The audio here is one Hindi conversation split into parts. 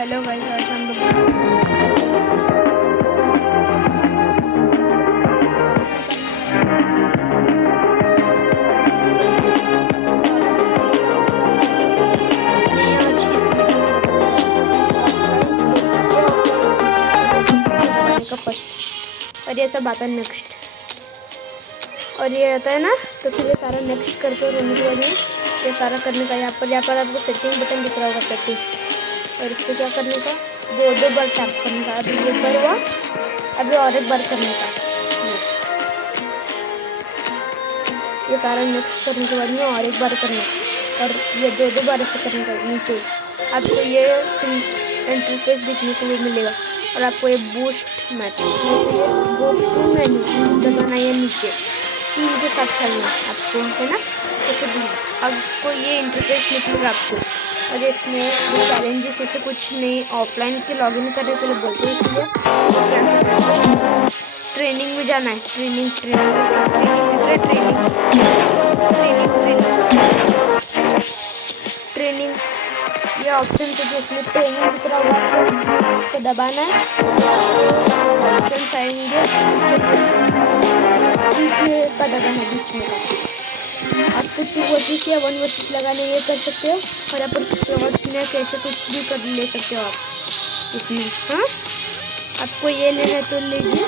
हेलो गाइस, आज हम लोग नहीं, आज इस वीडियो में बताऊंगा ऑफलाइन प्ले ऑफलाइन गेम क्या करना है दबाने का फर्स्ट, और ये सब आता है नेक्स्ट, और ये आता है ना, तो फिर ये सारा नेक्स्ट करके रहने के बाद में ये सारा करने का। यहाँ पर आपको सेटिंग बटन दिख रहा होगा, सेटिंग, और इसको क्या करने का, दो बार टैप करने का। अभी एक बार हुआ, अभी और एक बार करने का। ये सारा नेक्स्ट करने के बाद में और एक बार करने का, और ये दो बार ऐसे करने का। नीचे आपको ये इंटरफेस दिखने को मिलेगा, और आपको ये बूस्ट मेन्यू दबाना है नीचे 3 के साथ चलना आपको, है ना। तो फिर आपको ये इंटरफेस निकलेगा आपको, और इसमें चैलेंजेस ऐसे कुछ नहीं, ऑफलाइन के लॉगिन करने के लिए बोलते हैं। इसलिए ट्रेनिंग में जाना है, ट्रेनिंग ये ऑप्शन तो जिसमें ट्रेनिंग दिख रहा होगा उसको दबाना है। ऑप्शन आएंगे का दबाना बीच में। आपको 2 वर्सेस या 1 वर्सेस लगाने ये कर सकते हो, और आप शॉर्ट्स में कैसे कुछ भी कर ले सकते हो आप इसमें। हाँ, आपको ये लेना तो लीजिए,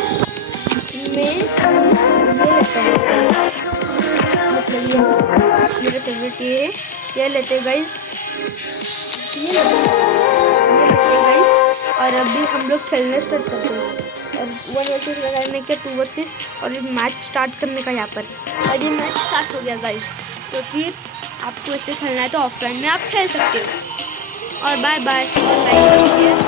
मैं ये लेता हूँ, मतलब ये मेरा फेवरेट ये लेते गाइस, ये लेते गाइस। और अभी हम लोग खेलना स्टार्ट करते हैं, और 1 वर्सेस लगाने के 2 वर्सेस, और मैच स्टार्ट करने का यहाँ पर। और ये मैच स्टार्ट हो गया गाइस, तो फिर आपको ऐसे खेलना है तो ऑफलाइन में आप खेल सकते हो। और बाय बाय, लाइक और शेयर